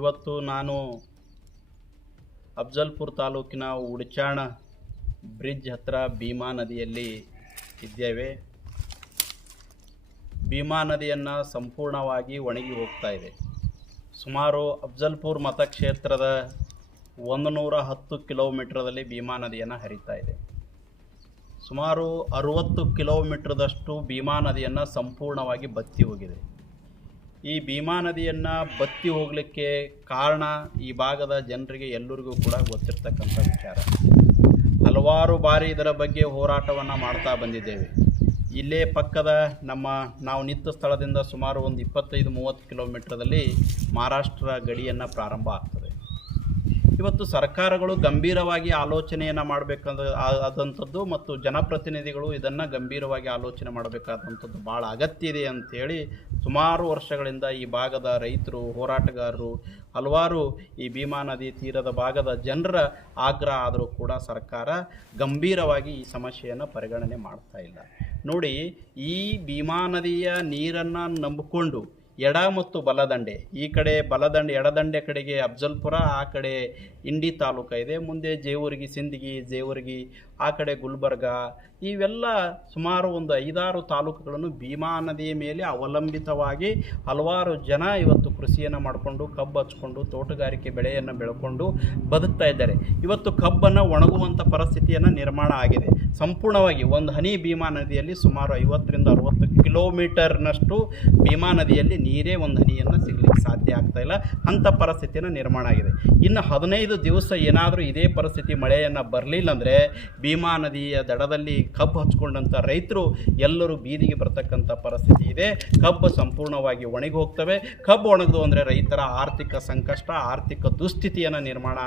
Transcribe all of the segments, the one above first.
ಇವತ್ತು ನಾನು ಅಫ್ಜಲ್ಪುರ ತಾಲೂಕಿನ ಉಡಚಾಣ ಬ್ರಿಡ್ಜ್ ಹತ್ತಿರ ಭೀಮಾ ನದಿಯಲ್ಲಿ ಇದ್ದೇವೆ. ಭೀಮಾ ನದಿಯನ್ನು ಸಂಪೂರ್ಣವಾಗಿ ಒಣಗಿ ಹೋಗ್ತಾ ಇದೆ. ಸುಮಾರು ಅಫ್ಜಲ್ಪುರ ಮತಕ್ಷೇತ್ರದ 110 ಕಿಲೋಮೀಟರ್ದಲ್ಲಿ ಭೀಮಾ ನದಿಯನ್ನು ಹರಿತಾ ಇದೆ. ಸುಮಾರು 60 ಕಿಲೋಮೀಟರ್ದಷ್ಟು ಭೀಮಾ ನದಿಯನ್ನು ಸಂಪೂರ್ಣವಾಗಿ ಬತ್ತಿ ಹೋಗಿದೆ. ಈ ಭೀಮಾ ನದಿಯನ್ನು ಬತ್ತಿ ಹೋಗಲಿಕ್ಕೆ ಕಾರಣ ಈ ಭಾಗದ ಜನರಿಗೆ ಎಲ್ಲರಿಗೂ ಕೂಡ ಗೊತ್ತಿರ್ತಕ್ಕಂಥ ವಿಚಾರ. ಹಲವಾರು ಬಾರಿ ಇದರ ಬಗ್ಗೆ ಹೋರಾಟವನ್ನು ಮಾಡ್ತಾ ಬಂದಿದ್ದೇವೆ. ಇಲ್ಲೇ ಪಕ್ಕದ ನಾವು ನಿಂತ ಸ್ಥಳದಿಂದ ಸುಮಾರು ಒಂದು 25-30 ಕಿಲೋಮೀಟರ್ದಲ್ಲಿ ಮಹಾರಾಷ್ಟ್ರ ಗಡಿಯನ್ನು ಪ್ರಾರಂಭ ಆಗ್ತದೆ. ಇವತ್ತು ಸರ್ಕಾರಗಳು ಗಂಭೀರವಾಗಿ ಆಲೋಚನೆಯನ್ನು ಮಾಡಬೇಕಾದಂಥದ್ದು ಮತ್ತು ಜನಪ್ರತಿನಿಧಿಗಳು ಇದನ್ನು ಗಂಭೀರವಾಗಿ ಆಲೋಚನೆ ಮಾಡಬೇಕಾದಂಥದ್ದು ಭಾಳ ಅಗತ್ಯ ಇದೆ ಅಂಥೇಳಿ ಸುಮಾರು ವರ್ಷಗಳಿಂದ ಈ ಭಾಗದ ರೈತರು, ಹೋರಾಟಗಾರರು, ಹಲವಾರು ಈ ಭೀಮಾ ನದಿ ತೀರದ ಭಾಗದ ಜನರ ಆಗ್ರಹ ಆದರೂ ಕೂಡ ಸರ್ಕಾರ ಗಂಭೀರವಾಗಿ ಈ ಸಮಸ್ಯೆಯನ್ನು ಪರಿಗಣನೆ ಮಾಡ್ತಾ ಇಲ್ಲ. ನೋಡಿ, ಈ ಭೀಮಾ ನದಿಯ ನೀರನ್ನು ನಂಬಿಕೊಂಡು ಎಡ ಮತ್ತು ಬಲದಂಡೆ, ಈ ಕಡೆ ಬಲದಂಡೆ ಎಡದಂಡೆ ಕಡೆಗೆ ಅಫ್ಜಲ್ಪುರ, ಆ ಕಡೆ ಇಂಡಿ ತಾಲೂಕು ಇದೆ, ಮುಂದೆ ಜೇವರ್ಗಿ, ಸಿಂದಗಿ, ಜೇವರ್ಗಿ, ಆ ಕಡೆ ಗುಲ್ಬರ್ಗ, ಇವೆಲ್ಲ ಸುಮಾರು ಒಂದು 5-6 ತಾಲೂಕುಗಳನ್ನು ಭೀಮಾ ನದಿಯ ಮೇಲೆ ಅವಲಂಬಿತವಾಗಿ ಹಲವಾರು ಜನ ಇವತ್ತು ಕೃಷಿಯನ್ನು ಮಾಡಿಕೊಂಡು, ಕಬ್ಬು ಹಚ್ಕೊಂಡು, ತೋಟಗಾರಿಕೆ ಬೆಳೆಯನ್ನು ಬೆಳ್ಕೊಂಡು ಬದುಕ್ತಾ ಇದ್ದಾರೆ. ಇವತ್ತು ಕಬ್ಬನ್ನು ಒಣಗುವಂಥ ಪರಿಸ್ಥಿತಿಯನ್ನು ನಿರ್ಮಾಣ ಆಗಿದೆ. ಸಂಪೂರ್ಣವಾಗಿ ಒಂದು ಹನಿ ಭೀಮಾ ನದಿಯಲ್ಲಿ ಸುಮಾರು 50-60 ಕಿಲೋಮೀಟರ್ನಷ್ಟು ಭೀಮಾ ನದಿಯಲ್ಲಿ ನೀರೇ ಒಂದು ಹನಿಯನ್ನು ಸಿಗಲಿಕ್ಕೆ ಸಾಧ್ಯ ಆಗ್ತಾ ಇಲ್ಲ. ಅಂಥ ಪರಿಸ್ಥಿತಿಯನ್ನು ನಿರ್ಮಾಣ ಆಗಿದೆ. ಇನ್ನು 15 ದಿವಸ ಏನಾದರೂ ಇದೇ ಪರಿಸ್ಥಿತಿ ಮಳೆಯನ್ನು ಬರಲಿಲ್ಲ ಅಂದರೆ ಭೀಮಾ ನದಿಯ ದಡದಲ್ಲಿ ಕಬ್ಬು ಹಚ್ಕೊಂಡಂಥ ರೈತರು ಎಲ್ಲರೂ ಬೀದಿಗೆ ಬರ್ತಕ್ಕಂಥ ಪರಿಸ್ಥಿತಿ ಇದೆ. ಕಬ್ಬು ಸಂಪೂರ್ಣವಾಗಿ ಒಣಗಿ ಹೋಗ್ತವೆ. ಕಬ್ಬು ಒಣಗದು ಅಂದರೆ ರೈತರ ಆರ್ಥಿಕ ಸಂಕಷ್ಟ, ಆರ್ಥಿಕ ದುಸ್ಥಿತಿಯನ್ನು ನಿರ್ಮಾಣ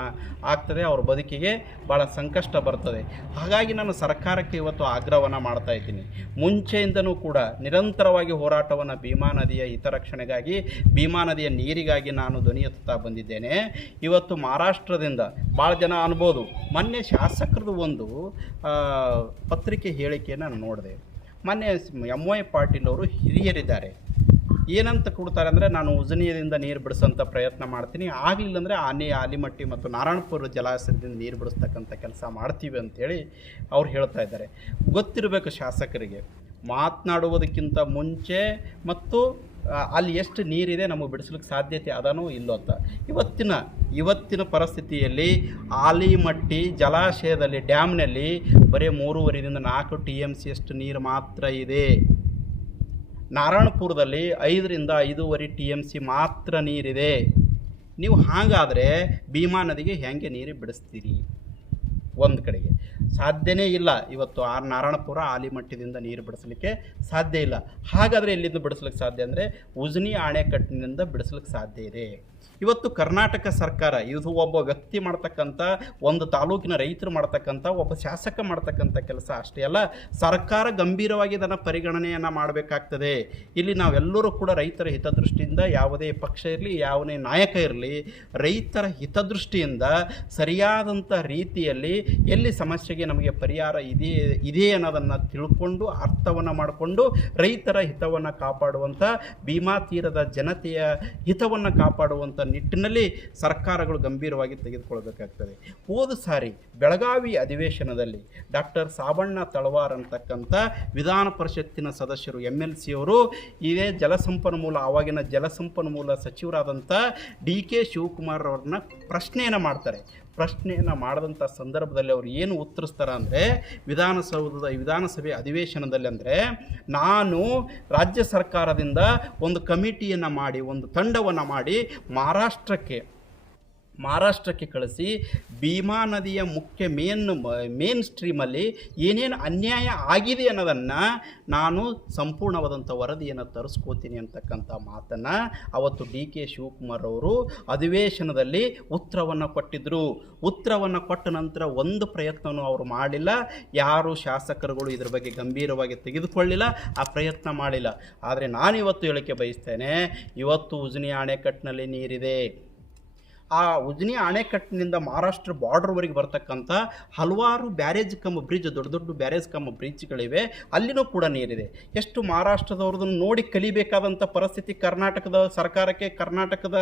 ಆಗ್ತದೆ. ಅವ್ರ ಬದುಕಿಗೆ ಭಾಳ ಸಂಕಷ್ಟ ಬರ್ತದೆ. ಹಾಗಾಗಿ ನಾನು ಸರ್ಕಾರಕ್ಕೆ ಇವತ್ತು ಆಗ್ರಹವನ್ನು ಮಾಡ್ತಾ ಇದ್ದೀನಿ. ಮುಂಚೆಯಿಂದನೂ ಕೂಡ ನಿರಂತರವಾಗಿ ಹೋರಾಟವನ್ನು ಭೀಮಾ ನದಿಯ ಹಿತರಕ್ಷಣೆಗಾಗಿ, ಭೀಮಾ ನದಿಯ ನೀರಿಗಾಗಿ ನಾನು ಧ್ವನಿ ಎತ್ತುತ್ತಾ ಬಂದಿದ್ದೇನೆ. ಇವತ್ತು ಮಹಾರಾಷ್ಟ್ರದಿಂದ ಭಾಳ ಜನ ಅನ್ಬೋದು, ಮೊನ್ನೆ ಶಾಸಕರದು ಒಂದು ಪತ್ರಿಕೆ ಹೇಳಿಕೆಯನ್ನು ನಾನು ನೋಡಿದೆ. ಮೊನ್ನೆ MY ಪಾಟೀಲ್ ಅವರು ಹಿರಿಯರಿದ್ದಾರೆ, ಏನಂತ ಕೊಡ್ತಾರೆ ಅಂದರೆ, ನಾನು ಉಜನಿಯಿಂದ ನೀರು ಬಿಡಿಸೋಂಥ ಪ್ರಯತ್ನ ಮಾಡ್ತೀನಿ, ಆಗಲಿಲ್ಲ ಅಂದರೆ ಆಲಿಮಟ್ಟಿ ಮತ್ತು ನಾರಾಯಣಪುರ ಜಲಾಶಯದಿಂದ ನೀರು ಬಿಡಿಸ್ತಕ್ಕಂಥ ಕೆಲಸ ಮಾಡ್ತೀವಿ ಅಂಥೇಳಿ ಅವ್ರು ಹೇಳ್ತಾ ಇದ್ದಾರೆ. ಗೊತ್ತಿರಬೇಕು ಶಾಸಕರಿಗೆ, ಮಾತನಾಡುವುದಕ್ಕಿಂತ ಮುಂಚೆ ಮತ್ತು ಅಲ್ಲಿ ಎಷ್ಟು ನೀರಿದೆ ನಮಗೆ ಬಿಡಿಸ್ಲಿಕ್ಕೆ ಸಾಧ್ಯತೆ ಅದನೋ ಇಲ್ಲೋ ಅಂತ. ಇವತ್ತಿನ ಪರಿಸ್ಥಿತಿಯಲ್ಲಿ ಆಲಿಮಟ್ಟಿ ಜಲಾಶಯದಲ್ಲಿ, ಡ್ಯಾಮ್ನಲ್ಲಿ ಬರೀ 3.5-4 TMC ಅಷ್ಟು ನೀರು ಮಾತ್ರ ಇದೆ. ನಾರಾಯಣಪುರದಲ್ಲಿ 5-5.5 TMC ಮಾತ್ರ ನೀರಿದೆ. ನೀವು ಹಾಗಾದರೆ ಭೀಮಾ ನದಿಗೆ ಹೇಗೆ ನೀರು ಬಿಡಿಸ್ತೀರಿ? ಒಂದು ಕಡೆಗೆ ಸಾಧ್ಯನೇ ಇಲ್ಲ. ಇವತ್ತು ನಾರಾಯಣಪುರ, ಆಲಿಮಟ್ಟಿದಿಂದ ನೀರು ಬಿಡಿಸಲಿಕ್ಕೆ ಸಾಧ್ಯ ಇಲ್ಲ. ಹಾಗಾದರೆ ಎಲ್ಲಿಂದ ಬಿಡಿಸ್ಲಿಕ್ಕೆ ಸಾಧ್ಯ ಅಂದರೆ ಉಜನಿ ಅಣೆಕಟ್ಟಿನಿಂದ ಬಿಡಿಸ್ಲಿಕ್ಕೆ ಸಾಧ್ಯ ಇದೆ. ಇವತ್ತು ಕರ್ನಾಟಕ ಸರ್ಕಾರ, ಇದು ಒಬ್ಬ ವ್ಯಕ್ತಿ ಮಾಡ್ತಕ್ಕಂಥ, ಒಂದು ತಾಲೂಕಿನ ರೈತರು ಮಾಡ್ತಕ್ಕಂಥ, ಒಬ್ಬ ಶಾಸಕ ಮಾಡ್ತಕ್ಕಂಥ ಕೆಲಸ ಅಷ್ಟೇ ಅಲ್ಲ, ಸರ್ಕಾರ ಗಂಭೀರವಾಗಿ ಇದನ್ನು ಪರಿಗಣನೆಯನ್ನು ಮಾಡಬೇಕಾಗ್ತದೆ. ಇಲ್ಲಿ ನಾವೆಲ್ಲರೂ ಕೂಡ ರೈತರ ಹಿತದೃಷ್ಟಿಯಿಂದ, ಯಾವುದೇ ಪಕ್ಷ ಇರಲಿ, ಯಾವುದೇ ನಾಯಕ ಇರಲಿ, ರೈತರ ಹಿತದೃಷ್ಟಿಯಿಂದ ಸರಿಯಾದಂಥ ರೀತಿಯಲ್ಲಿ ಎಲ್ಲಿ ಸಮಸ್ಯೆಗೆ ನಮಗೆ ಪರಿಹಾರ ಇದೆ ಅನ್ನೋದನ್ನು ತಿಳ್ಕೊಂಡು, ಅರ್ಥವನ್ನು ಮಾಡಿಕೊಂಡು ರೈತರ ಹಿತವನ್ನು ಕಾಪಾಡುವಂಥ, ಭೀಮಾ ತೀರದ ಜನತೆಯ ಹಿತವನ್ನು ಕಾಪಾಡುವಂಥ ನಿಟ್ಟಿನಲ್ಲಿ ಸರ್ಕಾರಗಳು ಗಂಭೀರವಾಗಿ ತೆಗೆದುಕೊಳ್ಬೇಕಾಗ್ತದೆ. ಹೋದ ಸಾರಿ ಬೆಳಗಾವಿ ಅಧಿವೇಶನದಲ್ಲಿ ಡಾಕ್ಟರ್ ಸಾಬಣ್ಣ ತಳವಾರ್ ಅಂತಕ್ಕಂಥ ವಿಧಾನ ಪರಿಷತ್ತಿನ ಸದಸ್ಯರು, MLC ಅವರು ಇದೇ ಆವಾಗಿನ ಜಲಸಂಪನ್ಮೂಲ ಸಚಿವರಾದಂಥ DK ಶಿವಕುಮಾರ್ ಅವ್ರನ್ನ ಪ್ರಶ್ನೆಯನ್ನು ಮಾಡ್ತಾರೆ. ಪ್ರಶ್ನೆಯನ್ನು ಮಾಡಿದಂಥ ಸಂದರ್ಭದಲ್ಲಿ ಅವರು ಏನು ಉತ್ತರಿಸ್ತಾರೆ ಅಂದರೆ, ವಿಧಾನಸಭೆ ಅಧಿವೇಶನದಲ್ಲಿ ಅಂದರೆ, ನಾನು ರಾಜ್ಯ ಸರ್ಕಾರದಿಂದ ಒಂದು ಕಮಿಟಿಯನ್ನು ಮಾಡಿ, ಒಂದು ತಂಡವನ್ನು ಮಾಡಿ ಮಹಾರಾಷ್ಟ್ರಕ್ಕೆ ಕಳಿಸಿ ಭೀಮಾ ನದಿಯ ಮುಖ್ಯ ಮೇನ್ ಸ್ಟ್ರೀಮಲ್ಲಿ ಏನೇನು ಅನ್ಯಾಯ ಆಗಿದೆ ಅನ್ನೋದನ್ನು ನಾನು ಸಂಪೂರ್ಣವಾದಂಥ ವರದಿಯನ್ನು ತರಿಸ್ಕೋತೀನಿ ಅಂತಕ್ಕಂಥ ಮಾತನ್ನು ಅವತ್ತು DK ಶಿವಕುಮಾರ್ ಅವರು ಅಧಿವೇಶನದಲ್ಲಿ ಉತ್ತರವನ್ನು ಕೊಟ್ಟಿದ್ದರು. ಉತ್ತರವನ್ನು ಕೊಟ್ಟ ನಂತರ ಒಂದು ಪ್ರಯತ್ನವೂ ಅವರು ಮಾಡಲಿಲ್ಲ. ಯಾರು ಶಾಸಕರುಗಳು ಇದ್ರ ಬಗ್ಗೆ ಗಂಭೀರವಾಗಿ ತೆಗೆದುಕೊಳ್ಳಿಲ್ಲ, ಆ ಪ್ರಯತ್ನ ಮಾಡಿಲ್ಲ. ಆದರೆ ನಾನಿವತ್ತು ಹೇಳಕ್ಕೆ ಬಯಸ್ತೇನೆ, ಇವತ್ತು ಉಜನಿ ಅಣೆಕಟ್ಟಿನಲ್ಲಿ ನೀರಿದೆ. ಆ ಉಜ್ನಿ ಅಣೆಕಟ್ಟಿನಿಂದ ಮಹಾರಾಷ್ಟ್ರ ಬಾರ್ಡರ್ವರೆಗೆ ಬರ್ತಕ್ಕಂಥ ಹಲವಾರು ಬ್ಯಾರೇಜ್ ಕಮ್ ಬ್ರಿಡ್ಜ್, ದೊಡ್ಡ ದೊಡ್ಡ ಬ್ಯಾರೇಜ್ ಕಮ್ ಬ್ರಿಡ್ಜ್ಗಳಿವೆ, ಅಲ್ಲಿನೂ ಕೂಡ ನೀರಿದೆ. ಎಷ್ಟು ಮಹಾರಾಷ್ಟ್ರದವ್ರದನ್ನು ನೋಡಿ ಕಲಿಬೇಕಾದಂಥ ಪರಿಸ್ಥಿತಿ ಕರ್ನಾಟಕದ ಸರ್ಕಾರಕ್ಕೆ, ಕರ್ನಾಟಕದ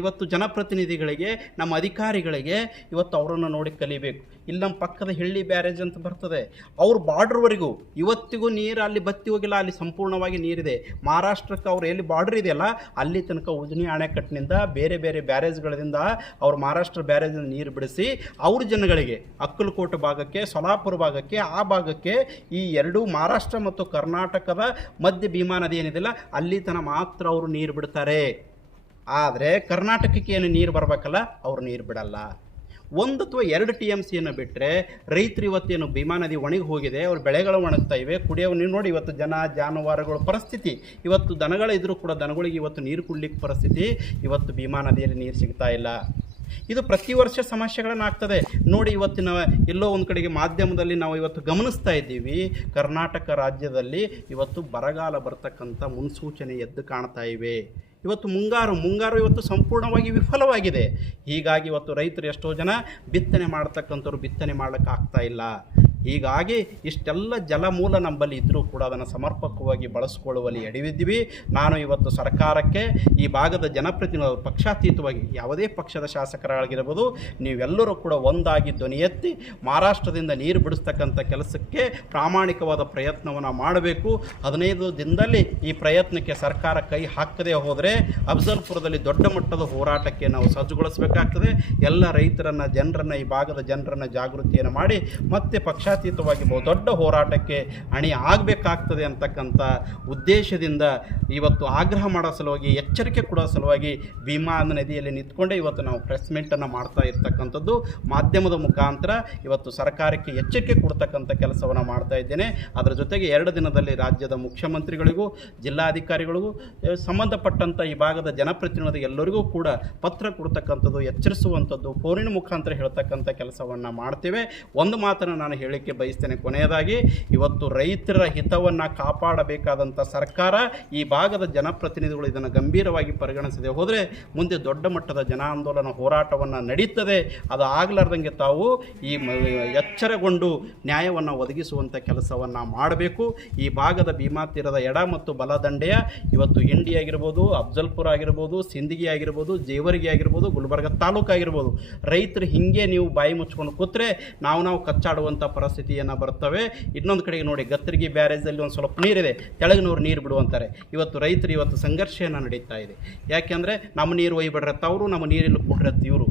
ಇವತ್ತು ಜನಪ್ರತಿನಿಧಿಗಳಿಗೆ, ನಮ್ಮ ಅಧಿಕಾರಿಗಳಿಗೆ ಇವತ್ತು ಅವರನ್ನು ನೋಡಿ ಕಲಿಬೇಕು. ಇಲ್ಲಿ ನಮ್ಮ ಪಕ್ಕದ ಹೆಳ್ಳಿ ಬ್ಯಾರೇಜ್ ಅಂತ ಬರ್ತದೆ, ಅವ್ರ ಬಾರ್ಡ್ರ್ವರೆಗೂ ಇವತ್ತಿಗೂ ನೀರು ಅಲ್ಲಿ ಬತ್ತಿ ಹೋಗಿಲ್ಲ, ಅಲ್ಲಿ ಸಂಪೂರ್ಣವಾಗಿ ನೀರಿದೆ. ಮಹಾರಾಷ್ಟ್ರಕ್ಕೆ ಅವ್ರು ಎಲ್ಲಿ ಬಾರ್ಡರ್ ಇದೆಯಲ್ಲ ಅಲ್ಲಿ ತನಕ ಉಜ್ನಿ ಅಣೆಕಟ್ಟಿನಿಂದ ಬೇರೆ ಬೇರೆ ಬ್ಯಾರೇಜ್ಗಳಿಂದ ಅವ್ರು ಮಹಾರಾಷ್ಟ್ರ ಬ್ಯಾರೇಜಿಂದ ನೀರು ಬಿಡಿಸಿ ಅವ್ರ ಜನಗಳಿಗೆ ಅಕ್ಕಲಕೋಟೆ ಭಾಗಕ್ಕೆ, ಸೊಲಾಪುರ ಭಾಗಕ್ಕೆ, ಆ ಭಾಗಕ್ಕೆ ಈ ಎರಡೂ ಮಹಾರಾಷ್ಟ್ರ ಮತ್ತು ಕರ್ನಾಟಕದ ಮಧ್ಯ ಭೀಮಾ ನದಿ ಏನಿದೆಯಲ್ಲ ಅಲ್ಲಿ ತನಕ ಮಾತ್ರ ಅವರು ನೀರು ಬಿಡ್ತಾರೆ. ಆದರೆ ಕರ್ನಾಟಕಕ್ಕೆ ಏನು ನೀರು ಬರಬೇಕಲ್ಲ, ಅವ್ರು ನೀರು ಬಿಡಲ್ಲ. 1 ಅಥವಾ 2 TMCಯನ್ನು ಬಿಟ್ಟರೆ ರೈತರು ಇವತ್ತೇನು ಭೀಮಾ ನದಿ ಒಣಗಿ ಹೋಗಿದೆ, ಅವ್ರ ಬೆಳೆಗಳು ಒಣಗ್ತಾ ಇವೆ, ಕುಡಿಯೋ ನೀರು ನೋಡಿ ಇವತ್ತು ಜಾನುವಾರುಗಳ ಪರಿಸ್ಥಿತಿ, ಇವತ್ತು ದನಗಳಿದ್ರೂ ಕೂಡ ದನಗಳಿಗೆ ಇವತ್ತು ನೀರು ಕುಡ್ಲಿಕ್ಕೆ ಪರಿಸ್ಥಿತಿ, ಇವತ್ತು ಭೀಮಾ ನದಿಯಲ್ಲಿ ನೀರು ಸಿಗ್ತಾ ಇಲ್ಲ. ಇದು ಪ್ರತಿ ವರ್ಷ ಸಮಸ್ಯೆಗಳನ್ನಾಗ್ತದೆ ನೋಡಿ. ಇವತ್ತಿನ ಎಲ್ಲೋ ಒಂದು ಕಡೆಗೆ ಮಾಧ್ಯಮದಲ್ಲಿ ನಾವು ಇವತ್ತು ಗಮನಿಸ್ತಾ ಇದ್ದೀವಿ, ಕರ್ನಾಟಕ ರಾಜ್ಯದಲ್ಲಿ ಇವತ್ತು ಬರಗಾಲ ಬರ್ತಕ್ಕಂಥ ಮುನ್ಸೂಚನೆ ಎದ್ದು ಕಾಣ್ತಾ ಇವೆ. ಇವತ್ತು ಮುಂಗಾರು ಇವತ್ತು ಸಂಪೂರ್ಣವಾಗಿ ವಿಫಲವಾಗಿದೆ. ಹೀಗಾಗಿ ಇವತ್ತು ರೈತರು ಎಷ್ಟೋ ಜನ ಬಿತ್ತನೆ ಮಾಡ್ತಕ್ಕಂಥವ್ರು ಬಿತ್ತನೆ ಮಾಡೋಕ್ಕಾಗ್ತಾ ಇಲ್ಲ. ಹೀಗಾಗಿ ಇಷ್ಟೆಲ್ಲ ಜಲಮೂಲ ನಮ್ಮಲ್ಲಿ ಇದ್ದರೂ ಕೂಡ ಅದನ್ನು ಸಮರ್ಪಕವಾಗಿ ಬಳಸ್ಕೊಳ್ಳುವಲ್ಲಿ ಎಡವಿದ್ದೀವಿ. ನಾನು ಇವತ್ತು ಸರ್ಕಾರಕ್ಕೆ, ಈ ಭಾಗದ ಜನಪ್ರತಿನಿಧಿಗಳು ಪಕ್ಷಾತೀತವಾಗಿ ಯಾವುದೇ ಪಕ್ಷದ ಶಾಸಕರಾಗಿರ್ಬೋದು, ನೀವೆಲ್ಲರೂ ಕೂಡ ಒಂದಾಗಿ ಧ್ವನಿ ಎತ್ತಿ ಮಹಾರಾಷ್ಟ್ರದಿಂದ ನೀರು ಬಿಡಿಸ್ತಕ್ಕಂಥ ಕೆಲಸಕ್ಕೆ ಪ್ರಾಮಾಣಿಕವಾದ ಪ್ರಯತ್ನವನ್ನು ಮಾಡಬೇಕು. 15 ದಿನದಲ್ಲಿ ಈ ಪ್ರಯತ್ನಕ್ಕೆ ಸರ್ಕಾರ ಕೈ ಹಾಕದೇ ಹೋದರೆ ಅಫ್ಜಲ್ಪುರದಲ್ಲಿ ದೊಡ್ಡ ಮಟ್ಟದ ಹೋರಾಟಕ್ಕೆ ನಾವು ಸಜ್ಜುಗೊಳಿಸಬೇಕಾಗ್ತದೆ. ಎಲ್ಲ ಜನರನ್ನು ಈ ಭಾಗದ ಜನರನ್ನು ಜಾಗೃತಿಯನ್ನು ಮಾಡಿ ಮತ್ತೆ ಪಕ್ಷಾತೀತವಾಗಿ ಬಹುದೊಡ್ಡ ಹೋರಾಟಕ್ಕೆ ಅಣಿ ಆಗಬೇಕಾಗ್ತದೆ ಅಂತಕ್ಕಂಥ ಉದ್ದೇಶದಿಂದ ಇವತ್ತು ಆಗ್ರಹ ಮಾಡೋ ಸಲುವಾಗಿ, ಎಚ್ಚರಿಕೆ ಕೊಡೋ ಸಲುವಾಗಿ ಭೀಮಾ ನದಿಯಲ್ಲಿ ನಿಂತ್ಕೊಂಡೆ ಇವತ್ತು ನಾವು ಪ್ರೆಸ್ ಮೀಟನ್ನು ಮಾಡ್ತಾ ಇರ್ತಕ್ಕಂಥದ್ದು. ಮಾಧ್ಯಮದ ಮುಖಾಂತರ ಇವತ್ತು ಸರ್ಕಾರಕ್ಕೆ ಎಚ್ಚರಿಕೆ ಕೊಡ್ತಕ್ಕಂಥ ಕೆಲಸವನ್ನು ಮಾಡ್ತಾ ಇದ್ದೇನೆ. ಅದರ ಜೊತೆಗೆ 2 ದಿನದಲ್ಲಿ ರಾಜ್ಯದ ಮುಖ್ಯಮಂತ್ರಿಗಳಿಗೂ, ಜಿಲ್ಲಾಧಿಕಾರಿಗಳಿಗೂ, ಸಂಬಂಧಪಟ್ಟಂಥ ಈ ಭಾಗದ ಜನಪ್ರತಿನಿಧಿಗಳು ಎಲ್ಲರಿಗೂ ಕೂಡ ಪತ್ರ ಕೊಡ್ತಕ್ಕಂಥದ್ದು, ಎಚ್ಚರಿಸುವಂಥದ್ದು, ಫೋನಿನ ಮುಖಾಂತರ ಹೇಳ್ತಕ್ಕಂಥ ಕೆಲಸವನ್ನು ಮಾಡ್ತೇವೆ. ಒಂದು ಮಾತನ್ನು ನಾನು ಹೇಳಲಿಕ್ಕೆ ಬಯಸ್ತೇನೆ. ಕೊನೆಯದಾಗಿ ಇವತ್ತು ರೈತರ ಹಿತವನ್ನು ಕಾಪಾಡಬೇಕಾದಂಥ ಸರ್ಕಾರ, ಈ ಭಾಗದ ಜನಪ್ರತಿನಿಧಿಗಳು ಇದನ್ನು ಗಂಭೀರವಾಗಿ ಪರಿಗಣಿಸದೆ ಹೋದರೆ ಮುಂದೆ ದೊಡ್ಡ ಮಟ್ಟದ ಜನಾಂದೋಲನ ಹೋರಾಟವನ್ನು ನಡೀತದೆ. ಅದು ಆಗಲಾರ್ದಂಗೆ ತಾವು ಈ ಎಚ್ಚರಗೊಂಡು ನ್ಯಾಯವನ್ನು ಒದಗಿಸುವಂಥ ಕೆಲಸವನ್ನು ಮಾಡಬೇಕು. ಈ ಭಾಗದ ಭೀಮಾ ತೀರದ ಎಡ ಮತ್ತು ಬಲ ದಂಡೆಯ ಇವತ್ತು ಇಂಡಿ ಆಗಿರ್ಬೋದು, ಅಫ್ಜಲ್ಪುರ ಆಗಿರ್ಬೋದು, ಸಿಂದಗಿ ಆಗಿರ್ಬೋದು, ಜೇವರ್ಗಿ ಆಗಿರ್ಬೋದು, ಗುಲ್ಬರ್ಗ ತಾಲೂಕು ಆಗಿರ್ಬೋದು, ರೈತರು ಹಿಂಗೆ ನೀವು ಬಾಯಿ ಮುಚ್ಕೊಂಡು ಕೂತ್ರೆ ನಾವು ಕಚ್ಚಾಡುವಂಥ ಪರಿಸ್ಥಿತಿಯನ್ನು ಬರ್ತವೆ. ಇನ್ನೊಂದು ಕಡೆಗೆ ನೋಡಿ, ಗತ್ತರ್ಗಿ ಬ್ಯಾರೇಜಲ್ಲಿ ಒಂದು ಸ್ವಲ್ಪ ನೀರಿದೆ, ತೆಳಗಿನವ್ರು ನೀರು ಬಿಡುವಂತಾರೆ. ಇವತ್ತು ರೈತರು ಇವತ್ತು ಸಂಘರ್ಷವನ್ನು ನಡೀತಾ ಇದೆ. ಯಾಕೆಂದರೆ ನಮ್ಮ ನೀರು ಒಯ್ಬಿಡ್ರೆ ತವರು, ನಮ್ಮ ನೀರಿಲ್ಲಿ ಕೊಡ್ರೆ ಇವರು,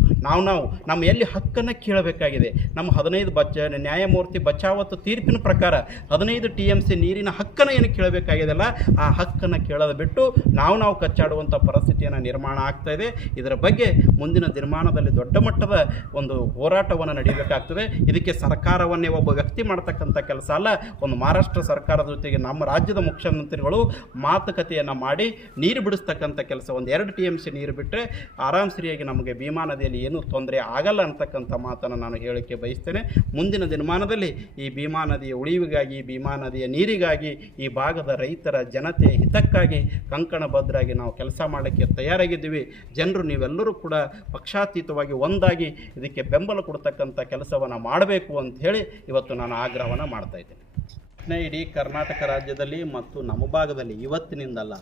ನಮ್ಮ ಎಲ್ಲಿ ಹಕ್ಕನ್ನು ಕೇಳಬೇಕಾಗಿದೆ. ನಮ್ಮ 15 ನ್ಯಾಯಮೂರ್ತಿ ಬಚಾವತ್ ತೀರ್ಪಿನ ಪ್ರಕಾರ 15 TMC ನೀರಿನ ಹಕ್ಕನ್ನು ಏನು ಕೇಳಬೇಕಾಗಿದೆಯಲ್ಲ, ಆ ಹಕ್ಕನ್ನು ಕೇಳೋದು ಬಿಟ್ಟು ನಾವು ಕಚ್ಚಾಡುವಂಥ ಪರಿಸ್ಥಿತಿಯನ್ನು ನಿರ್ಮಾಣ ಆಗ್ತಾ ಇದೆ. ಇದರ ಬಗ್ಗೆ ಮುಂದಿನ ದಿನಮಾನದಲ್ಲಿ ದೊಡ್ಡ ಮಟ್ಟದ ಒಂದು ಹೋರಾಟವನ್ನು ನಡೀಬೇಕಾಗ್ತದೆ. ಇದಕ್ಕೆ ಸರ್ಕಾರವನ್ನೇ ಒಬ್ಬ ವ್ಯಕ್ತಿ ಮಾಡ್ತಕ್ಕಂಥ ಕೆಲಸ ಅಲ್ಲ. ಒಂದು ಮಹಾರಾಷ್ಟ್ರ ಸರ್ಕಾರದ ಜೊತೆಗೆ ನಮ್ಮ ರಾಜ್ಯದ ಮುಖ್ಯಮಂತ್ರಿಗಳು ಮಾತುಕತೆಯನ್ನು ಮಾಡಿ ನೀರು ಬಿಡಿಸ್ತಕ್ಕಂಥ ಕೆಲಸ, 2 TMC ನೀರು ಬಿಟ್ಟರೆ ಆರಾಮ್ ಸರಿಯಾಗಿ ನಮಗೆ ಭೀಮಾ ನದಿಯಲ್ಲಿ ಏನೂ ತೊಂದರೆ ಆಗಲ್ಲ ಅಂತಕ್ಕಂಥ ಮಾತನ್ನು ನಾನು ಹೇಳಕ್ಕೆ ಬಯಸ್ತೇನೆ. ಮುಂದಿನ ದಿನಮಾನದಲ್ಲಿ ಈ ಭೀಮಾ ನದಿಯ ಉಳಿವಿಗಾಗಿ, ಭೀಮಾ ನದಿಯ ನೀರಿಗಾಗಿ, ಈ ಭಾಗದ ರೈತರ ಜನತೆಯ ಹಿತಕ್ಕಾಗಿ ಕಂಕಣಬದ್ಧರಾಗಿ ನಾವು ಕೆಲಸ ಮಾಡಲಿಕ್ಕೆ ತಯಾರಾಗಿದ್ದೀವಿ. ಜನರು ನೀವೆಲ್ಲರೂ ಕೂಡ ಪಕ್ಷಾತೀತವಾಗಿ ಒಂದಾಗಿ ಇದಕ್ಕೆ ಬೆಂಬಲ ಕೊಡ್ತಕ್ಕಂಥ ಕೆಲಸವನ್ನು ಮಾಡಬೇಕು ಅಂತ ಹೇಳಿ ಇವತ್ತು ನಾನು ಆಗ್ರಹವನ್ನು ಮಾಡ್ತಾ ಇದ್ದೇನೆ. ಇಡೀ ಕರ್ನಾಟಕ ರಾಜ್ಯದಲ್ಲಿ ಮತ್ತು ನಮ್ಮ ಭಾಗದಲ್ಲಿ ಇವತ್ತಿನಿಂದಲ್ಲ,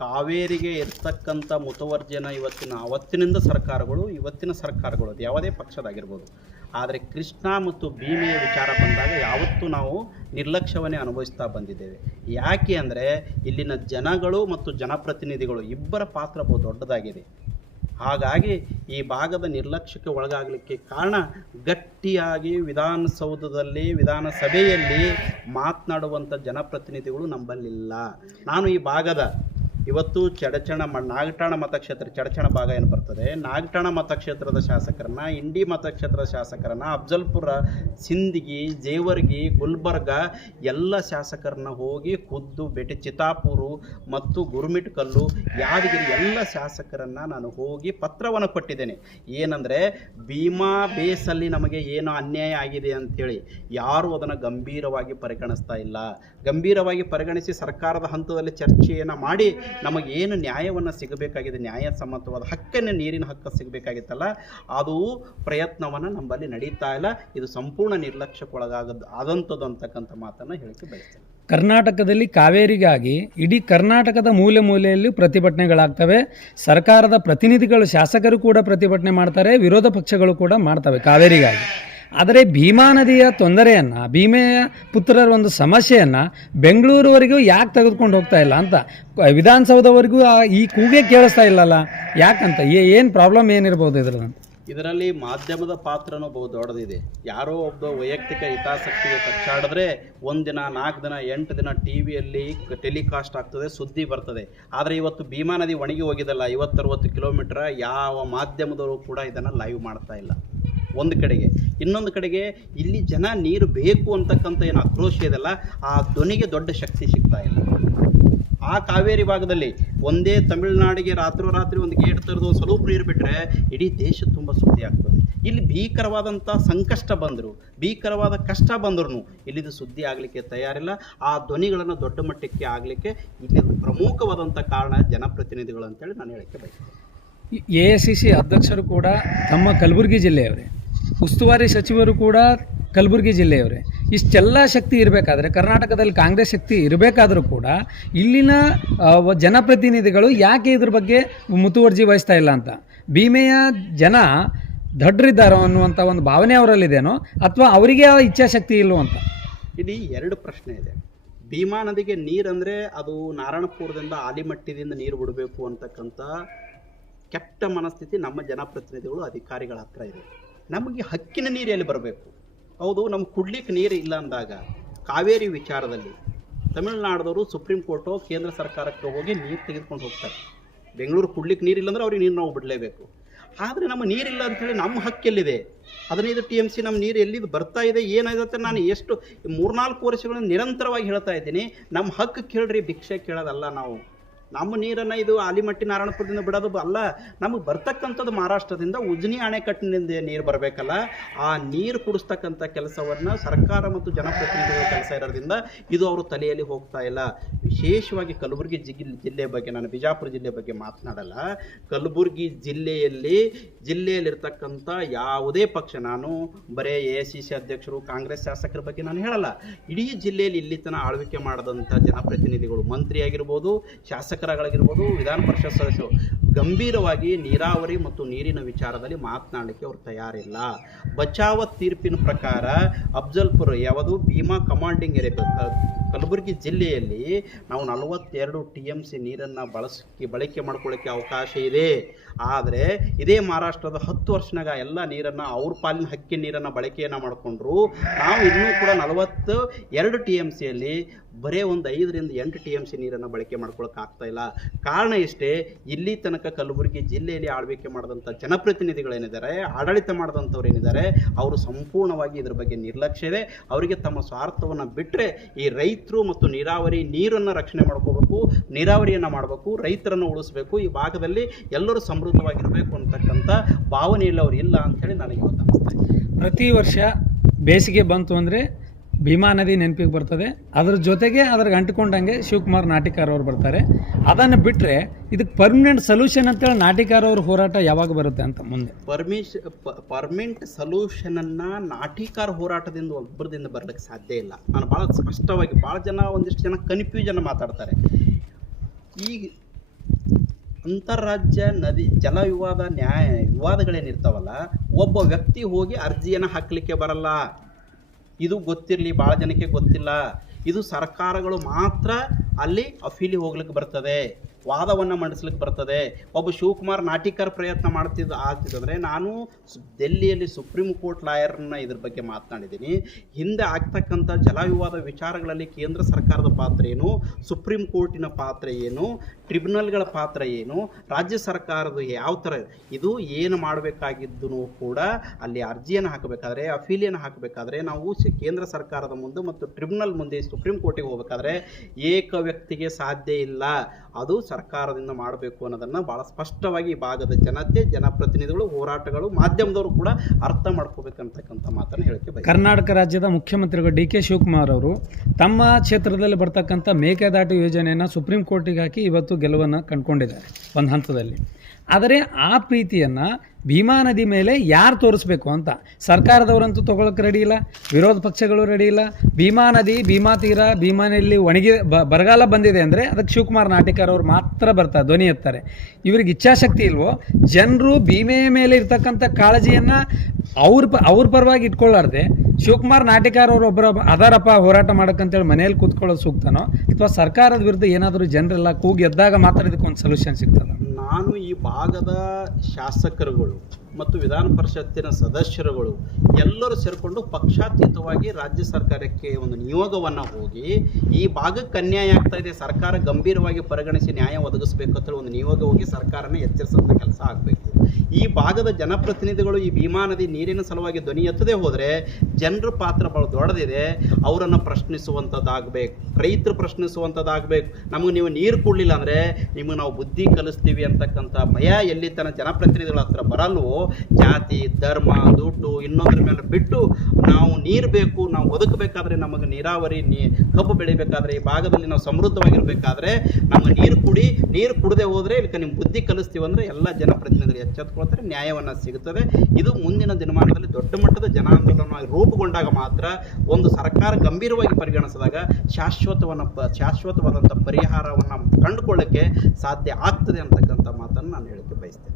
ಕಾವೇರಿಗೆ ಇರ್ತಕ್ಕಂಥ ಮುತುವರ್ಜಿಯನ್ನು ಅವತ್ತಿನಿಂದ ಸರ್ಕಾರಗಳು, ಇವತ್ತಿನ ಸರ್ಕಾರಗಳು, ಅದು ಯಾವುದೇ ಪಕ್ಷದಾಗಿರ್ಬೋದು, ಆದರೆ ಕೃಷ್ಣ ಮತ್ತು ಭೀಮೆಯ ವಿಚಾರ ಬಂದಾಗ ಯಾವತ್ತೂ ನಾವು ನಿರ್ಲಕ್ಷ್ಯವನ್ನೇ ಅನುಭವಿಸ್ತಾ ಬಂದಿದ್ದೇವೆ. ಯಾಕೆ ಅಂದರೆ ಇಲ್ಲಿನ ಜನಗಳು ಮತ್ತು ಜನಪ್ರತಿನಿಧಿಗಳು ಇಬ್ಬರ ಪಾತ್ರ ಬಹು ದೊಡ್ಡದಾಗಿದೆ. ಹಾಗಾಗಿ ಈ ಭಾಗದ ನಿರ್ಲಕ್ಷ್ಯಕ್ಕೆ ಒಳಗಾಗಲಿಕ್ಕೆ ಕಾರಣ, ಗಟ್ಟಿಯಾಗಿ ವಿಧಾನಸಭೆಯಲ್ಲಿ ಮಾತನಾಡುವಂಥ ಜನಪ್ರತಿನಿಧಿಗಳು ನಮ್ಮಲ್ಲಿಲ್ಲ. ನಾನು ಈ ಭಾಗದ ಇವತ್ತು ನಾಗಠಾಣ ಮತಕ್ಷೇತ್ರ, ಚಡಚಣ ಭಾಗ ಏನು ಬರ್ತದೆ, ನಾಗಠಾಣ ಮತಕ್ಷೇತ್ರದ ಶಾಸಕರನ್ನ, ಇಂಡಿ ಮತಕ್ಷೇತ್ರದ ಶಾಸಕರನ್ನ, ಅಫ್ಜಲ್ಪುರ, ಸಿಂದಗಿ, ಜೇವರ್ಗಿ, ಗುಲ್ಬರ್ಗ ಎಲ್ಲ ಶಾಸಕರನ್ನ ಹೋಗಿ ಖುದ್ದು ಭೇಟಿ, ಚಿತ್ತಾಪುರ ಮತ್ತು ಗುರುಮಿಟ್ಕಲ್ಲು, ಯಾದಗಿರಿ ಎಲ್ಲ ಶಾಸಕರನ್ನು ನಾನು ಹೋಗಿ ಪತ್ರವನ್ನು ಕೊಟ್ಟಿದ್ದೇನೆ. ಏನಂದರೆ ಭೀಮಾ ಬೇಸಲ್ಲಿ ನಮಗೆ ಏನು ಅನ್ಯಾಯ ಆಗಿದೆ ಅಂಥೇಳಿ ಯಾರೂ ಅದನ್ನು ಗಂಭೀರವಾಗಿ ಪರಿಗಣಿಸ್ತಾ ಇಲ್ಲ. ಗಂಭೀರವಾಗಿ ಪರಿಗಣಿಸಿ ಸರ್ಕಾರದ ಹಂತದಲ್ಲಿ ಚರ್ಚೆಯನ್ನು ಮಾಡಿ ನಮಗೇನು ನ್ಯಾಯವನ್ನು ಸಿಗಬೇಕಾಗಿದೆ, ನ್ಯಾಯಸಮ್ಮತವಾದ ಹಕ್ಕನ್ನು, ನೀರಿನ ಹಕ್ಕು ಸಿಗಬೇಕಾಗಿತ್ತಲ್ಲ, ಅದು ಪ್ರಯತ್ನವನ್ನು ನಮ್ಮಲ್ಲಿ ನಡೀತಾ ಇಲ್ಲ. ಇದು ಸಂಪೂರ್ಣ ಆದಂಥದ್ದು ಅಂತಕ್ಕಂಥ ಮಾತನ್ನು ಹೇಳಿಕೆ ಬಯಸ್ತೇನೆ. ಕರ್ನಾಟಕದಲ್ಲಿ ಕಾವೇರಿಗಾಗಿ ಇಡೀ ಕರ್ನಾಟಕದ ಮೂಲೆ ಮೂಲೆಯಲ್ಲಿ ಪ್ರತಿಭಟನೆಗಳಾಗ್ತವೆ. ಸರ್ಕಾರದ ಪ್ರತಿನಿಧಿಗಳು, ಶಾಸಕರು ಕೂಡ ಪ್ರತಿಭಟನೆ ಮಾಡ್ತಾರೆ, ವಿರೋಧ ಪಕ್ಷಗಳು ಕೂಡ ಮಾಡ್ತವೆ ಕಾವೇರಿಗಾಗಿ. ಆದರೆ ಭೀಮಾ ನದಿಯ ತೊಂದರೆಯನ್ನು, ಭೀಮೆಯ ಪುತ್ರರ ಒಂದು ಸಮಸ್ಯೆಯನ್ನು ಬೆಂಗಳೂರುವರೆಗೂ ಯಾಕೆ ತೆಗೆದುಕೊಂಡು ಹೋಗ್ತಾ ಇಲ್ಲ ಅಂತ, ವಿಧಾನಸೌಧವರೆಗೂ ಈ ಕೂಗೆ ಕೇಳಿಸ್ತಾ ಇಲ್ಲಲ್ಲ, ಯಾಕಂತ? ಏನು ಪ್ರಾಬ್ಲಮ್ ಏನಿರ್ಬೋದು ಇದರಲ್ಲಿ ಮಾಧ್ಯಮದ ಪಾತ್ರನೂ ಬಹು ದೊಡ್ಡದಿದೆ. ಯಾರೋ ಒಬ್ಬ ವೈಯಕ್ತಿಕ ಹಿತಾಸಕ್ತಿಗೆ ಕಚ್ಚಾಡಿದ್ರೆ 1 ದಿನ, 4 ದಿನ, 8 ದಿನ ಟಿ ವಿಯಲ್ಲಿ ಟೆಲಿಕಾಸ್ಟ್ ಆಗ್ತದೆ, ಸುದ್ದಿ ಬರ್ತದೆ. ಆದರೆ ಇವತ್ತು ಭೀಮಾ ನದಿ ಒಣಗಿ ಹೋಗಿದಲ್ಲ 50-60 ಕಿಲೋಮೀಟರ್, ಯಾವ ಮಾಧ್ಯಮದವರು ಕೂಡ ಇದನ್ನು ಲೈವ್ ಮಾಡ್ತಾ ಇಲ್ಲ. ಒಂದು ಕಡೆಗೆ, ಇನ್ನೊಂದು ಕಡೆಗೆ ಇಲ್ಲಿ ಜನ ನೀರು ಬೇಕು ಅಂತಕ್ಕಂಥ ಏನು ಆಕ್ರೋಶ ಇದೆಲ್ಲ, ಆ ಧ್ವನಿಗೆ ದೊಡ್ಡ ಶಕ್ತಿ ಸಿಗ್ತಾ ಇಲ್ಲ. ಆ ಕಾವೇರಿ ಭಾಗದಲ್ಲಿ ಒಂದೇ ತಮಿಳುನಾಡಿಗೆ ರಾತ್ರೋರಾತ್ರಿ ಒಂದು ಗೇಟ್ ತೆರೆದು ಸ್ವಲ್ಪ ನೀರು ಬಿಟ್ಟರೆ ಇಡೀ ದೇಶ ತುಂಬ ಸುದ್ದಿ ಆಗ್ತದೆ. ಇಲ್ಲಿ ಭೀಕರವಾದಂಥ ಸಂಕಷ್ಟ ಬಂದರು, ಭೀಕರವಾದ ಕಷ್ಟ ಬಂದರೂ ಇಲ್ಲಿದು ಸುದ್ದಿ ಆಗಲಿಕ್ಕೆ ತಯಾರಿಲ್ಲ. ಆ ಧ್ವನಿಗಳನ್ನು ದೊಡ್ಡ ಮಟ್ಟಕ್ಕೆ ಆಗಲಿಕ್ಕೆ ಇಲ್ಲಿ ಪ್ರಮುಖವಾದಂಥ ಕಾರಣ ಜನಪ್ರತಿನಿಧಿಗಳು ಅಂತೇಳಿ ನಾನು ಹೇಳಕ್ಕೆ ಬಯಸ್ತೇನೆ. AICC ಅಧ್ಯಕ್ಷರು ಕೂಡ ತಮ್ಮ ಕಲಬುರಗಿ ಜಿಲ್ಲೆಯವರೇ, ಉಸ್ತುವಾರಿ ಸಚಿವರು ಕೂಡ ಕಲಬುರಗಿ ಜಿಲ್ಲೆಯವರೇ. ಇಷ್ಟೆಲ್ಲ ಶಕ್ತಿ ಇರಬೇಕಾದ್ರೆ, ಕರ್ನಾಟಕದಲ್ಲಿ ಕಾಂಗ್ರೆಸ್ ಶಕ್ತಿ ಇರಬೇಕಾದ್ರೂ ಕೂಡ ಇಲ್ಲಿನ ಜನಪ್ರತಿನಿಧಿಗಳು ಯಾಕೆ ಇದ್ರ ಬಗ್ಗೆ ಮುತುವರ್ಜಿ ವಹಿಸ್ತಾ ಇಲ್ಲ ಅಂತ. ಭೀಮೆಯ ಜನ ದಡ್ರಿದ್ದಾರೋ ಅನ್ನುವಂಥ ಒಂದು ಭಾವನೆ ಅವರಲ್ಲಿದೇನೋ, ಅಥವಾ ಅವರಿಗೆ ಇಚ್ಛಾಶಕ್ತಿ ಇಲ್ಲವೋ ಅಂತ. ಇಲ್ಲಿ 2 ಪ್ರಶ್ನೆ ಇದೆ. ಭೀಮಾ ನದಿಗೆ ನೀರಂದರೆ ಅದು ನಾರಾಯಣಪುರದಿಂದ ಆಲಿಮಟ್ಟಿದಿಂದ ನೀರು ಬಿಡಬೇಕು ಅಂತಕ್ಕಂಥ ಕೆಟ್ಟ ಮನಸ್ಥಿತಿ ನಮ್ಮ ಜನಪ್ರತಿನಿಧಿಗಳು, ಅಧಿಕಾರಿಗಳ ಹತ್ರ ಇದೆ. ನಮಗೆ ಹಕ್ಕಿನ ನೀರು ಎಲ್ಲಿ ಬರಬೇಕು? ಹೌದು, ನಮ್ಗೆ ಕುಡ್ಲಿಕ್ಕೆ ನೀರು ಇಲ್ಲ ಅಂದಾಗ ಕಾವೇರಿ ವಿಚಾರದಲ್ಲಿ ತಮಿಳುನಾಡದವರು ಸುಪ್ರೀಂ ಕೋರ್ಟು, ಕೇಂದ್ರ ಸರ್ಕಾರಕ್ಕೆ ಹೋಗಿ ನೀರು ತೆಗೆದುಕೊಂಡು ಹೋಗ್ತಾರೆ. ಬೆಂಗಳೂರು ಕುಡ್ಲಿಕ್ಕೆ ನೀರಿಲ್ಲ ಅಂದರೆ ಅವ್ರಿಗೆ ನೀರು ನಾವು ಬಿಡಲೇಬೇಕು. ಆದರೆ ನಮ್ಮ ನೀರಿಲ್ಲ ಅಂಥೇಳಿ ನಮ್ಮ ಹಕ್ಕೆಲ್ಲಿದೆ? 15 TMC ನಮ್ಮ ನೀರು ಎಲ್ಲಿದು ಬರ್ತಾ ಇದೆ, ಏನಾಗುತ್ತೆ? ನಾನು ಎಷ್ಟು 3-4 ವರ್ಷಗಳಿಂದ ನಿರಂತರವಾಗಿ ಹೇಳ್ತಾ ಇದ್ದೀನಿ, ನಮ್ಮ ಹಕ್ಕು ಕೇಳ್ರಿ, ಭಿಕ್ಷೆ ಕೇಳೋದಲ್ಲ. ನಮ್ಮ ನೀರನ್ನು ಇದು ಆಲಿಮಟ್ಟಿ ನಾರಾಯಣಪುರದಿಂದ ಬಿಡೋದು ಅಲ್ಲ, ನಮಗೆ ಬರ್ತಕ್ಕಂಥದ್ದು ಮಹಾರಾಷ್ಟ್ರದಿಂದ ಉಜ್ನಿ ಅಣೆಕಟ್ಟಿನಿಂದ ನೀರು ಬರಬೇಕಲ್ಲ. ಆ ನೀರು ಕುಡಿಸ್ತಕ್ಕಂಥ ಕೆಲಸವನ್ನು ಸರ್ಕಾರ ಮತ್ತು ಜನಪ್ರತಿನಿಧಿಗಳ ಕೆಲಸ ಇರೋದ್ರಿಂದ ಇದು ಅವರು ತಲೆಯಲ್ಲಿ ಹೋಗ್ತಾ ಇಲ್ಲ. ವಿಶೇಷವಾಗಿ ಕಲಬುರಗಿ ಜಿಲ್ಲೆ ಬಗ್ಗೆ, ನಾನು ಬಿಜಾಪುರ ಜಿಲ್ಲೆ ಬಗ್ಗೆ ಮಾತನಾಡಲ್ಲ. ಕಲಬುರಗಿ ಜಿಲ್ಲೆಯಲ್ಲಿರ್ತಕ್ಕಂಥ ಯಾವುದೇ ಪಕ್ಷ, ನಾನು ಬರೇ AICC ಅಧ್ಯಕ್ಷರು, ಕಾಂಗ್ರೆಸ್ ಶಾಸಕರ ಬಗ್ಗೆ ನಾನು ಹೇಳಲ್ಲ. ಇಡೀ ಜಿಲ್ಲೆಯಲ್ಲಿ ಇಲ್ಲಿ ತನಕ ಆಳ್ವಿಕೆ ಮಾಡಿದಂಥ ಜನಪ್ರತಿನಿಧಿಗಳು, ಮಂತ್ರಿ ಆಗಿರ್ಬೋದು, ಶಾಸಕರಾಗಿರ್ಬೋದು, ವಿಧಾನ ಪರಿಷತ್ ಸದಸ್ಯರು ಗಂಭೀರವಾಗಿ ನೀರಾವರಿ ಮತ್ತು ನೀರಿನ ವಿಚಾರದಲ್ಲಿ ಮಾತನಾಡಲಿಕ್ಕೆ ಅವರು ತಯಾರಿಲ್ಲ. ಬಚಾವ ತೀರ್ಪಿನ ಪ್ರಕಾರ ಅಫ್ಜಲ್ಪುರ ಯಾವುದು ಭೀಮಾ ಕಮಾಂಡಿಂಗ್ ಏರಿಯಾ ಕಲಬುರಗಿ ಜಿಲ್ಲೆಯಲ್ಲಿ ನಾವು 42 TMC ನೀರನ್ನು ಬಳಕೆ ಮಾಡ್ಕೊಳ್ಳೋಕ್ಕೆ ಅವಕಾಶ ಇದೆ. ಆದರೆ ಇದೇ ಮಹಾರಾಷ್ಟ್ರದ 10 ವರ್ಷನಾಗ ಎಲ್ಲ ನೀರನ್ನು ಅವ್ರ ಪಾಲಿನ ಹಕ್ಕಿ ನೀರನ್ನು ಬಳಕೆಯನ್ನು ಮಾಡಿಕೊಂಡ್ರು. ನಾವು ಇನ್ನೂ ಕೂಡ 42 TMCಯಲ್ಲಿ ಬರೇ ಒಂದು 5-8 TMC ನೀರನ್ನು ಬಳಕೆ ಮಾಡ್ಕೊಳ್ಳೋಕೆ ಆಗ್ತಾ ಇಲ್ಲ. ಕಾರಣ ಇಷ್ಟೇ, ಇಲ್ಲಿ ತನಕ ಕಲಬುರಗಿ ಜಿಲ್ಲೆಯಲ್ಲಿ ಆಳ್ವಿಕೆ ಮಾಡಿದಂಥ ಜನಪ್ರತಿನಿಧಿಗಳೇನಿದ್ದಾರೆ, ಆಡಳಿತ ಮಾಡಿದಂಥವ್ರು ಏನಿದ್ದಾರೆ, ಅವರು ಸಂಪೂರ್ಣವಾಗಿ ಇದ್ರ ಬಗ್ಗೆ ನಿರ್ಲಕ್ಷ್ಯ ಇದೆ. ಅವರಿಗೆ ತಮ್ಮ ಸ್ವಾರ್ಥವನ್ನು ಬಿಟ್ಟರೆ ಈ ರೈತರು ಮತ್ತು ನೀರನ್ನು ರಕ್ಷಣೆ ಮಾಡ್ಕೋಬೇಕು, ನೀರಾವರಿಯನ್ನು ಮಾಡಬೇಕು, ರೈತರನ್ನು ಉಳಿಸಬೇಕು, ಈ ಭಾಗದಲ್ಲಿ ಎಲ್ಲರೂ ಸಮೃದ್ಧವಾಗಿರಬೇಕು ಅಂತಕ್ಕಂಥ ಭಾವನೆಯಲ್ಲಿ ಅವರು ಇಲ್ಲ ಅಂಥೇಳಿ ನನಗೆ ಇವತ್ತು ಅನಿಸ್ತಾ ಇದೆ. ಪ್ರತಿ ವರ್ಷ ಬೇಸಿಗೆ ಬಂತು ಅಂದರೆ ಭೀಮಾ ನದಿ ನೆನಪಿಗೆ ಬರ್ತದೆ. ಅದ್ರ ಜೊತೆಗೆ ಅದ್ರಿಗೆ ಅಂಟಿಕೊಂಡಂಗೆ ಶಿವಕುಮಾರ್ ನಾಟಿಕಾರ್ ಅವರು ಬರ್ತಾರೆ. ಅದನ್ನು ಬಿಟ್ಟರೆ ಇದಕ್ಕೆ ಪರ್ಮನೆಂಟ್ ಸೊಲ್ಯೂಷನ್ ಅಂತೇಳಿ ನಾಟಿಕಾರ್ ಅವ್ರ ಹೋರಾಟ ಯಾವಾಗ ಬರುತ್ತೆ ಅಂತ ಮುಂದೆ? ಪರ್ಮನೆಂಟ್ ಸೊಲ್ಯೂಷನನ್ನು ನಾಟಿಕಾರ್ ಹೋರಾಟದಿಂದ ಒಬ್ಬರದಿಂದ ಬರಲಿಕ್ಕೆ ಸಾಧ್ಯ ಇಲ್ಲ. ನಾನು ಭಾಳ ಸ್ಪಷ್ಟವಾಗಿ, ಒಂದಿಷ್ಟು ಜನ ಕನ್ಫ್ಯೂಷನ್ ಮಾತಾಡ್ತಾರೆ. ಈ ಅಂತಾರಾಜ್ಯ ನದಿ ಜಲ ವಿವಾದಗಳೇನಿರ್ತಾವಲ್ಲ, ಒಬ್ಬ ವ್ಯಕ್ತಿ ಹೋಗಿ ಅರ್ಜಿಯನ್ನು ಹಾಕಲಿಕ್ಕೆ ಬರಲ್ಲ. ಇದು ಗೊತ್ತಿರಲಿ, ಭಾಳ ಜನಕ್ಕೆ ಗೊತ್ತಿಲ್ಲ. ಇದು ಸರ್ಕಾರಗಳು ಮಾತ್ರ ಅಲ್ಲಿ ಅಫೀಲಿ ಹೋಗ್ಲಿಕ್ಕೆ ಬರ್ತದೆ, ವಾದವನ್ನು ಮಂಡಿಸ್ಲಿಕ್ಕೆ ಬರ್ತದೆ. ಒಬ್ಬ ಶಿವಕುಮಾರ್ ನಾಟಿಕರ್ ಪ್ರಯತ್ನ ಆಗ್ತಿದ್ದಂದರೆ ನಾನು ಡೆಲ್ಲಿಯಲ್ಲಿ ಸುಪ್ರೀಂ ಕೋರ್ಟ್ ಲಾಯರ್ನ ಇದ್ರ ಬಗ್ಗೆ ಮಾತನಾಡಿದ್ದೀನಿ. ಹಿಂದೆ ಆಗ್ತಕ್ಕಂಥ ಜಲ ವಿವಾದ ವಿಚಾರಗಳಲ್ಲಿ ಕೇಂದ್ರ ಸರ್ಕಾರದ ಪಾತ್ರ ಏನು, ಸುಪ್ರೀಂ ಕೋರ್ಟಿನ ಪಾತ್ರ ಏನು, ಟ್ರಿಬ್ಯುನಲ್ಗಳ ಪಾತ್ರ ಏನು, ರಾಜ್ಯ ಸರ್ಕಾರದ ಯಾವ ಥರ ಇದು ಏನು ಮಾಡಬೇಕಾಗಿದ್ದು ಕೂಡ ಅಲ್ಲಿ ಅರ್ಜಿಯನ್ನು ಹಾಕಬೇಕಾದ್ರೆ, ಅಫೀಲಿಯನ್ನು ಹಾಕಬೇಕಾದ್ರೆ ನಾವು ಕೇಂದ್ರ ಸರ್ಕಾರದ ಮುಂದೆ ಮತ್ತು ಟ್ರಿಬ್ಯುನಲ್ ಮುಂದೆ ಸುಪ್ರೀಂ ಕೋರ್ಟಿಗೆ ಹೋಗಬೇಕಾದ್ರೆ ಏಕ ವ್ಯಕ್ತಿಗೆ ಸಾಧ್ಯ ಇಲ್ಲ. ಅದು ಸರ್ಕಾರದಿಂದ ಮಾಡಬೇಕು ಅನ್ನೋದನ್ನು ಭಾಳ ಸ್ಪಷ್ಟವಾಗಿ ಈ ಭಾಗದ ಜನತೆ, ಜನಪ್ರತಿನಿಧಿಗಳು, ಹೋರಾಟಗಳು, ಮಾಧ್ಯಮದವರು ಕೂಡ ಅರ್ಥ ಮಾಡ್ಕೋಬೇಕಂತಕ್ಕಂಥ ಮಾತನ್ನು ಹೇಳಕ್ಕೆ ಬಯಸ್ತೀನಿ. ಕರ್ನಾಟಕ ರಾಜ್ಯದ ಮುಖ್ಯಮಂತ್ರಿಗಳು ಡಿ ಕೆ ಶಿವಕುಮಾರ್ ಅವರು ತಮ್ಮ ಕ್ಷೇತ್ರದಲ್ಲಿ ಬರ್ತಕ್ಕಂಥ ಮೇಕೆದಾಟು ಯೋಜನೆಯನ್ನು ಸುಪ್ರೀಂ ಕೋರ್ಟಿಗೆ ಹಾಕಿ ಇವತ್ತು ಗೆಲುವನ್ನು ಕಂಡುಕೊಂಡಿದ್ದಾರೆ ಒಂದು ಹಂತದಲ್ಲಿ. ಆದರೆ ಆ ಪ್ರೀತಿಯನ್ನು ಭೀಮಾ ನದಿ ಮೇಲೆ ಯಾರು ತೋರಿಸ್ಬೇಕು ಅಂತ ಸರ್ಕಾರದವರಂತೂ ತೊಗೊಳಕ್ಕೆ ರೆಡಿ ಇಲ್ಲ, ವಿರೋಧ ಪಕ್ಷಗಳು ರೆಡಿ ಇಲ್ಲ. ಭೀಮಾ ನದಿ, ಭೀಮಾ ತೀರ, ಭೀಮಾನಲ್ಲಿ ಬರಗಾಲ ಬಂದಿದೆ ಅಂದರೆ ಅದಕ್ಕೆ ಶಿವಕುಮಾರ್ ನಾಟಿಕರ್ ಅವರು ಮಾತ್ರ ಬರ್ತಾರೆ, ಧ್ವನಿ ಎತ್ತಾರೆ. ಇವ್ರಿಗೆ ಇಚ್ಛಾಶಕ್ತಿ ಇಲ್ವೋ, ಜನರು ಭೀಮೆಯ ಮೇಲೆ ಇರ್ತಕ್ಕಂಥ ಕಾಳಜಿಯನ್ನು ಅವ್ರ ಪರವಾಗಿ ಇಟ್ಕೊಳ್ಳಾರ್ದೆ ಶಿವಕುಮಾರ್ ನಾಟಿಕಾರ್ ಅವರು ಒಬ್ಬರ ಅದಾರಪ್ಪ ಹೋರಾಟ ಮಾಡೋಕ್ಕಂತೇಳಿ ಮನೆಯಲ್ಲಿ ಕೂತ್ಕೊಳ್ಳೋದು ಸೂಕ್ತನೋ, ಅಥವಾ ಸರ್ಕಾರದ ವಿರುದ್ಧ ಏನಾದರೂ ಜನರೆಲ್ಲ ಕೂಗಿ ಎದ್ದಾಗ ಮಾತ್ರ ಇದಕ್ಕೊಂದು ಸೊಲ್ಯೂಷನ್ ಸಿಗ್ತದೆ? ನಾನು ಈ ಭಾಗದ ಶಾಸಕರುಗಳು ಮತ್ತು ವಿಧಾನ ಪರಿಷತ್ತಿನ ಸದಸ್ಯರುಗಳು ಎಲ್ಲರೂ ಸೇರಿಕೊಂಡು ಪಕ್ಷಾತೀತವಾಗಿ ರಾಜ್ಯ ಸರ್ಕಾರಕ್ಕೆ ಒಂದು ನಿಯೋಗವನ್ನು ಹೋಗಿ ಈ ಭಾಗಕ್ಕೆ ಅನ್ಯಾಯ ಆಗ್ತಾ ಇದೆ, ಸರ್ಕಾರ ಗಂಭೀರವಾಗಿ ಪರಿಗಣಿಸಿ ನ್ಯಾಯ ಒದಗಿಸಬೇಕು ಅಂತೇಳಿ ಒಂದು ನಿಯೋಗ ಹೋಗಿ ಸರ್ಕಾರನೇ ಎಚ್ಚರಿಸುವಂಥ ಕೆಲಸ ಆಗಬೇಕು. ಈ ಭಾಗದ ಜನಪ್ರತಿನಿಧಿಗಳು ಈ ಭೀಮಾ ನದಿ ನೀರಿನ ಸಲುವಾಗಿ ಧ್ವನಿ ಎತ್ತದೇ ಹೋದರೆ ಜನರ ಪಾತ್ರ ಭಾಳ ದೊಡ್ಡದಿದೆ. ಅವರನ್ನು ಪ್ರಶ್ನಿಸುವಂಥದ್ದಾಗಬೇಕು, ರೈತರು ಪ್ರಶ್ನಿಸುವಂಥದ್ದಾಗಬೇಕು. ನಮಗೆ ನೀವು ನೀರು ಕೊಡಲಿಲ್ಲ ಅಂದರೆ ನಿಮಗೆ ನಾವು ಬುದ್ಧಿ ಕಲಿಸ್ತೀವಿ ಅಂತಕ್ಕಂಥ ಭಯ ಎಲ್ಲಿ ತನ್ನ ಜನಪ್ರತಿನಿಧಿಗಳ ಹತ್ರ ಬರಲ್ವೋ, ಜಾತಿ, ಧರ್ಮ, ದುಡ್ಡು ಇನ್ನೊಂದ್ರ ಮೇಲೆ ಬಿಟ್ಟು ನಾವು ನೀರು ಬೇಕು, ನಾವು ಬದುಕಬೇಕಾದ್ರೆ, ನಮಗೆ ನೀರಾವರಿ ಕಬ್ಬು ಬೆಳಿಬೇಕಾದ್ರೆ, ಈ ಭಾಗದಲ್ಲಿ ನಾವು ಸಮೃದ್ಧವಾಗಿರಬೇಕಾದ್ರೆ ನಮಗೆ ನೀರು ಕುಡದೆ ಹೋದರೆ ಇದಕ್ಕೆ ನಿಮ್ಮ ಬುದ್ಧಿ ಕಲಿಸ್ತೀವಿ ಅಂದರೆ ಎಲ್ಲ ಜನಪ್ರತಿನಿಧಿಗಳು ಎಚ್ಚೆತ್ತುಕೊಳ್ತಾರೆ, ನ್ಯಾಯವನ್ನು ಸಿಗುತ್ತದೆ. ಇದು ಮುಂದಿನ ದಿನಮಾನದಲ್ಲಿ ದೊಡ್ಡ ಮಟ್ಟದ ಜನ ಆಂದೋಲನವಾಗಿ ರೂಪುಗೊಂಡಾಗ ಮಾತ್ರ ಒಂದು ಸರ್ಕಾರ ಗಂಭೀರವಾಗಿ ಪರಿಗಣಿಸಿದಾಗ ಶಾಶ್ವತವಾದಂಥ ಪರಿಹಾರವನ್ನು ಕಂಡುಕೊಳ್ಳಕ್ಕೆ ಸಾಧ್ಯ ಆಗ್ತದೆ ಅಂತಕ್ಕಂಥ ಮಾತನ್ನು ನಾನು ಹೇಳಕ್ಕೆ ಬಯಸ್ತೇನೆ.